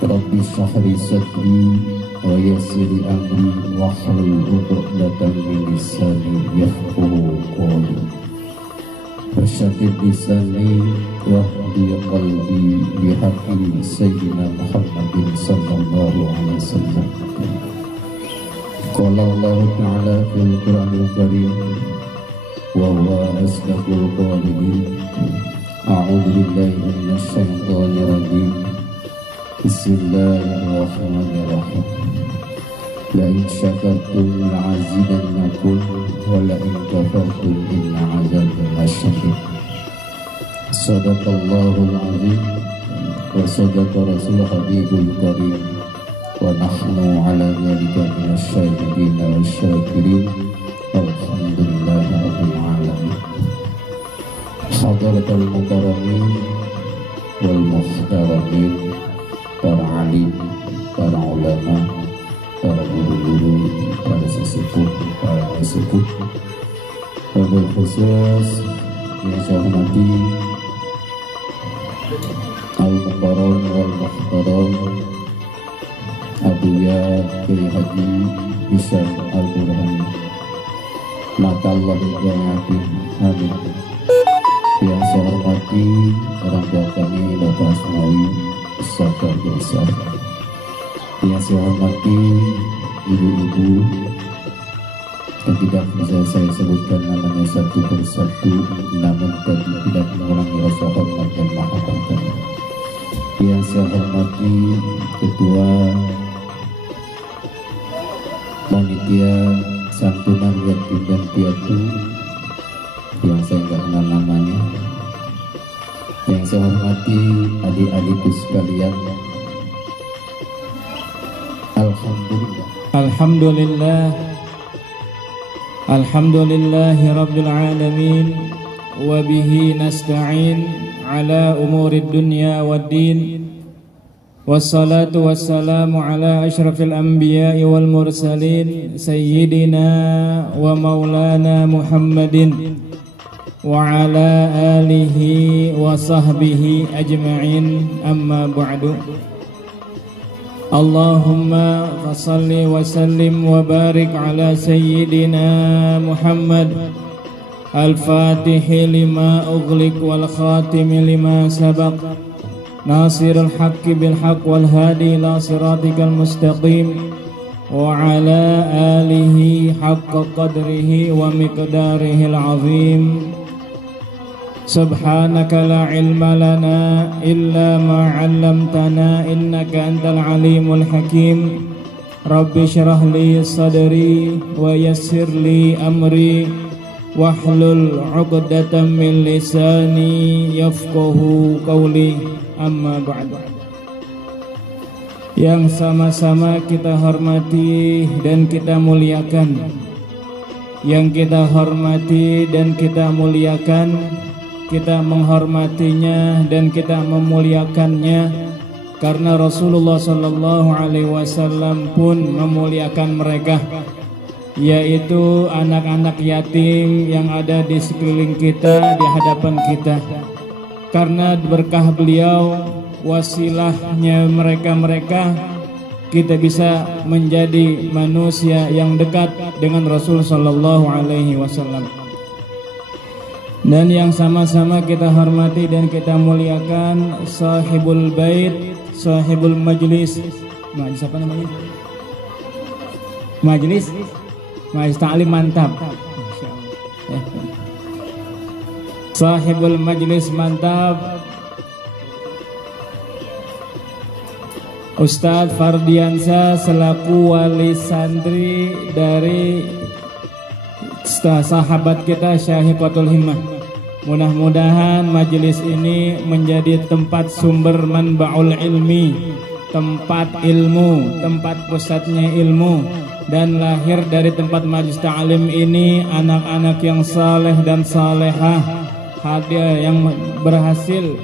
Rabbi shrah li sadri wa yassir li amri wahlul 'uqdatam min lisani yafqahu qawli washaddid lisani wahdi qalbi bihaqqi sayyidina Muhammadin sallallahu alaihi wasallam. Qala Allah ta'ala fil Qur'anil Karim wa huwa asdaqul qawlin. A'udzu billahi minasy syaithanir rajim. Bismillahirrahmanirrahim. La in syakartum la'azidannakum wa la in kafartum inna 'adzabi lasyadid. Shadaqallahul 'azim wa shadaqa rasul habibul karim wa nahnu 'ala dzalika minasy syahidin wasyakirin. Alhamdulillahi rabbil alamin. Hadratul mukarramin wal muhtaramin, para alim, para ulama, para guru-guru, para sesepuh, para sesepuh, wabil khusus yang saya hormati al-mukarram wal muhtaram Abuya Kiai Haji Hisham Al-Burhan, maka Allah berkati. Amin. Yang saya hormati orang tua kami Bapak Asmawi Sakar besar, yang saya hormati ibu-ibu yang tidak bisa saya sebutkan namanya satu persatu, namun tidak mengurangi rasa hormat dan mahabbah. Yang saya hormati ketua panitia santunan yatim dan piatu yang saya nggak kenal namanya. Yang saya hormati adik-adikku sekalian, Alhamdulillahi Rabbil Alamin, wa bihi nasta'in ala umurid dunya waddin, wassalatu wassalamu ala ashrafil anbiya'i wal mursalin, sayyidina wa maulana Muhammadin wa ala alihi wa sahbihi ajma'in, amma ba'du. Allahumma fasalli wa sallim wa barik ala sayyidina Muhammad al-fatihi lima ughliq wal khatimi lima sabaq, nasirul haqqi bil haqq wal hadi ila siratikal mustaqim, wa ala alihi haqqa qadrihi wa miqdarihil azim. Subhanaka la ilma lana illa ma 'allamtana innaka antal alimul hakim. Rabbi shrah li sadri wa yassir li amri wahlul 'uqdatam min lisani yafqahu qawli, amma ba'd. Yang sama-sama kita hormati dan kita muliakan, yang kita hormati dan kita muliakan, kita menghormatinya dan kita memuliakannya karena Rasulullah Shallallahu Alaihi Wasallam pun memuliakan mereka, yaitu anak-anak yatim yang ada di sekeliling kita, di hadapan kita. Karena berkah beliau, wasilahnya mereka kita bisa menjadi manusia yang dekat dengan Rasul Shallallahu Alaihi Wasallam. Dan yang sama-sama kita hormati dan kita muliakan sahibul bait, sahibul majlis. Majlis apa namanya? Majlis ta'lim mantap. Sahibul majlis mantap, Ustadz Fardiansyah selaku wali santri dari sahabat kita Syahiqatul Himmah. Mudah-mudahan majelis ini menjadi tempat sumber manba'ul ilmi, tempat ilmu, tempat pusatnya ilmu, dan lahir dari tempat majelis ta'lim ini anak-anak yang saleh dan salehah, hadiah yang berhasil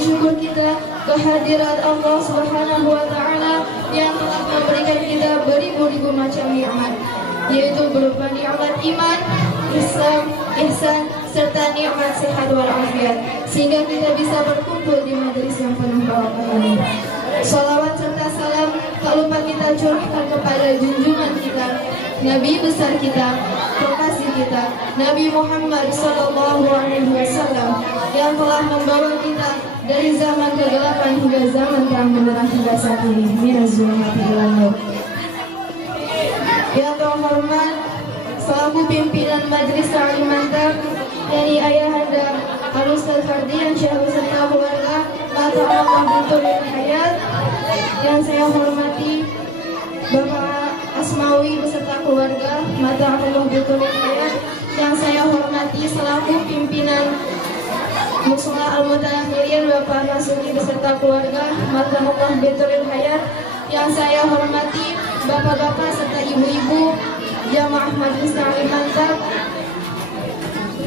syukur kita kehadirat Allah Subhanahu wa Ta'ala yang telah memberikan kita beribu-ribu macam nikmat, yaitu berupa nikmat iman, Islam, ihsan, serta nikmat sehat walafiat, sehingga kita bisa berkumpul di majelis yang penuh barokah ini. Salawat serta salam tak lupa kita curahkan kepada junjungan kita, Nabi besar kita, kekasih kita, Nabi Muhammad Sallallahu Alaihi Wasallam, yang telah membawa kita dari zaman kegelapan hingga zaman terang benderang hingga saat ini. Minaz zulumati ilal nur. Yang terhormat selaku pimpinan Majelis Ta'lim Mantap, yakni Ayahanda Al-Ustaz Fardian Syekh beserta keluarga Mata Allah Bintul Hayat, yang saya hormati Bapak Asmawi beserta keluarga Mata Allah Bintul Hayat, yang saya hormati selaku pimpinan Mushola Al-Muta'akhirin Bapak Masuki beserta keluarga Mata Allah Bintul Hayat, yang saya hormati bapak-bapak serta ibu-ibu jamaah Majelis Ta'lim Mantap,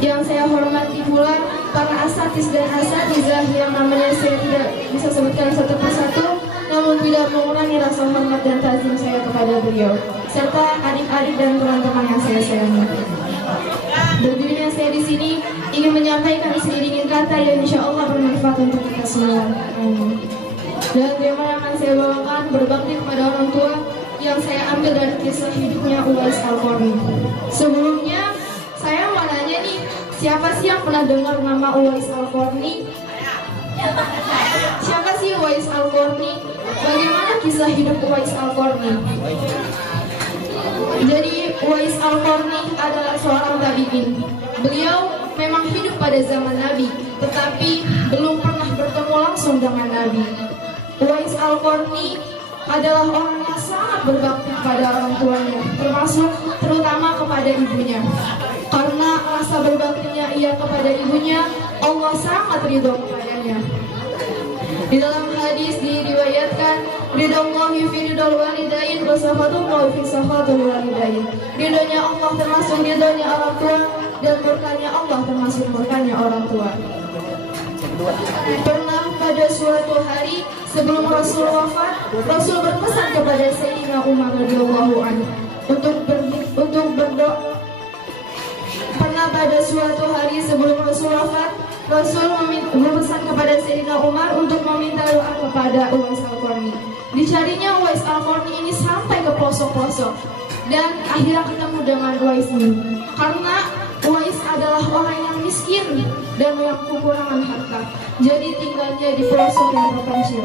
yang saya hormati pula para asatidz dan asatizah yang namanya saya tidak bisa sebutkan satu persatu, namun tidak mengurangi rasa hormat dan takzim saya kepada beliau, serta adik-adik dan teman-teman yang saya sayangi. Berdirinya saya di sini ingin menyampaikan seiringin kata yang insya Allah bermanfaat untuk kita semua. Dan tema yang akan saya bawakan berbakti kepada orang tua, yang saya ambil dari kisah hidupnya Uwais Al-Qarni. Sebelumnya saya mau nanya nih, siapa sih yang pernah dengar nama Uwais Al-Qarni? Siapa sih Uwais Al-Qarni? Bagaimana kisah hidup Uwais Al-Qarni? Jadi Uwais Al-Qarni adalah seorang tabi'in. Beliau memang hidup pada zaman Nabi, tetapi belum pernah bertemu langsung dengan Nabi. Uwais Al-Qarni adalah orang yang sangat berbakti kepada orang tuanya, termasuk terutama kepada ibunya. Karena rasa berbaktinya ia kepada ibunya, Allah sangat ridho kepadanya. Di dalam hadis diriwayatkan, ridhollahi fi ridhol walidain wa sakhatullahi fi sakhatul walidain. Ridhonya Allah termasuk ridhonya orang tua, dan murkanya Allah termasuk murkanya orang tua. Pernah pada suatu hari sebelum Rasul wafat, Rasul berpesan kepada Sayyidina Umar radhiyallahu anhu untuk berdoa. Pernah pada suatu hari sebelum Rasul wafat, Rasul berpesan kepada Sayyidina Umar untuk meminta doa kepada Uwais Al-Qarni. Dicarinya Uwais Al-Qarni ini sampai ke pelosok-pelosok, dan akhirnya ketemu dengan Uwais ini. Karena Uwais adalah orang yang miskin dan yang kekurangan harta, jadi tinggalnya di pelosok yang terpencil.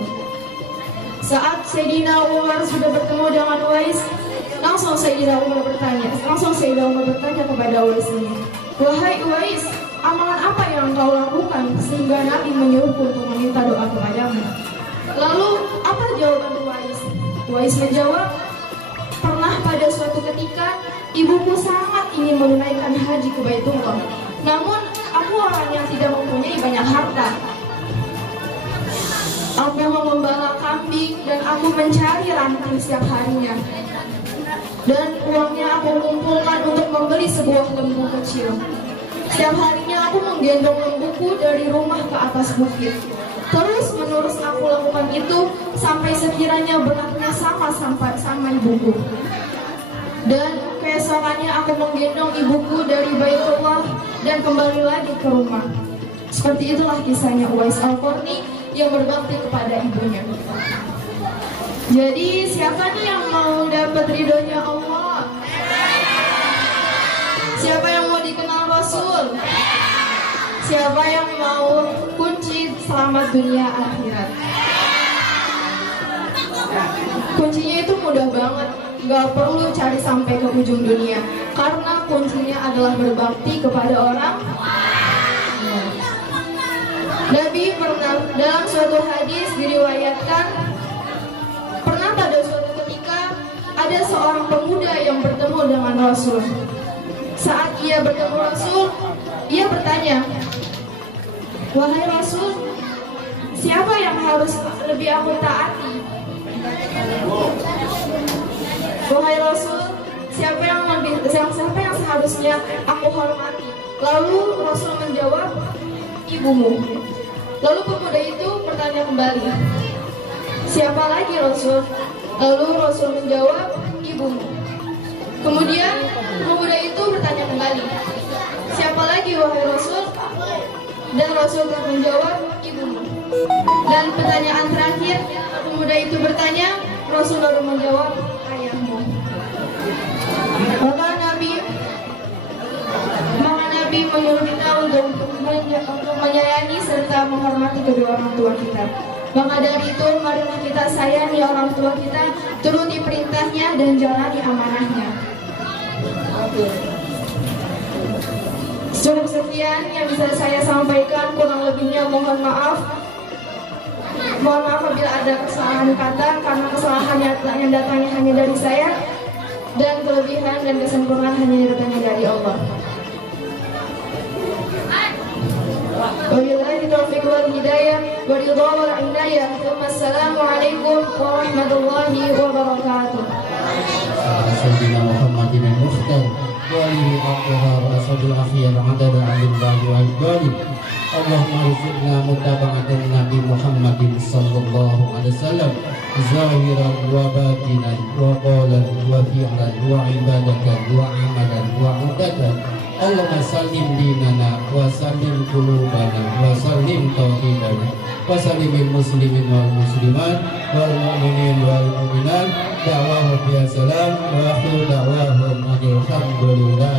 Saat Sayyidina Umar sudah bertemu dengan Uwais, langsung Sayyidina Umar bertanya kepada Uwais ini, "Wahai Uwais, amalan apa yang kau lakukan sehingga Nabi menyuruhku untuk meminta doa kepadamu?" Lalu apa jawaban Uwais? Uwais menjawab, "Pernah pada suatu ketika ibuku sangat ingin menunaikan haji ke Baitullah. Namun aku orang yang tidak mempunyai banyak harta. Aku mengembala kambing dan aku mencari ranting setiap harinya. Dan uangnya aku kumpulkan untuk membeli sebuah lembu kecil. Setiap harinya aku menggendong lembuku dari rumah ke atas bukit. Terus menerus aku lakukan itu sampai sekiranya beratnya sama ibuku. Dan keesokannya aku menggendong ibuku dari Baitullah dan kembali lagi ke rumah." Seperti itulah kisahnya Uwais Al-Qarni yang berbakti kepada ibunya. Jadi siapa nih yang mau dapat ridhonya Allah? Siapa yang mau dikenal Rasul? Siapa yang mau kunci selamat dunia akhirat? Kuncinya itu mudah banget, gak perlu cari sampai ke ujung dunia, karena kuncinya adalah berbakti kepada orang. Nabi pernah dalam suatu hadis diriwayatkan, pernah pada suatu ketika ada seorang pemuda yang bertemu dengan Rasul. Saat ia bertemu Rasul, ia bertanya, "Wahai Rasul, siapa yang harus lebih aku taati?" "Wahai Rasul, siapa yang seharusnya aku hormati?" Lalu Rasul menjawab, "Ibumu." Lalu pemuda itu bertanya kembali, siapa lagi Rasul? Lalu Rasul menjawab, ibumu. Kemudian pemuda itu bertanya kembali, siapa lagi wahai Rasul? Dan Rasul telah menjawab, ibumu. Dan pertanyaan terakhir, pemuda itu bertanya, Rasul lalu menjawab, ayahmu. Maka Nabi menyuruh kita untuk menyayangi serta menghormati kedua orang tua kita. Maka dari itu, marilah kita sayangi orang tua kita, turuti perintahnya dan jalani amanahnya. Cukup sekian yang bisa saya sampaikan, kurang lebihnya mohon maaf. Mohon maaf apabila ada kesalahan kata, karena kesalahan yang datangnya hanya dari saya, dan kelebihan dan kesempurnaan hanya datangnya dari Allah. Wabillahi taufiq wal hidayah wa ridha wal inayah. Wassalamualaikum warahmatullahi wabarakatuh. Sayyidina Muhammadin al-Mukhtar wa alihi al-Athhar wa ashabil akhiyar adad al-ba'i wal ghali. Allahumma rizqna mutaba'atan Nabi Muhammadin sallallahu alaihi wasallam zahiran wa batinan wa qawlan wa fi'lan wa ibadatan wa amalan wa udatan. Allahumma sallim dinana wa sallim qulubana wa sallim tauhidana wa sallimil muslimin wal muslimat wal mu'minin wal mu'minat. Da'wahum ya salam wa akhiru da'wahum alhamdulillah.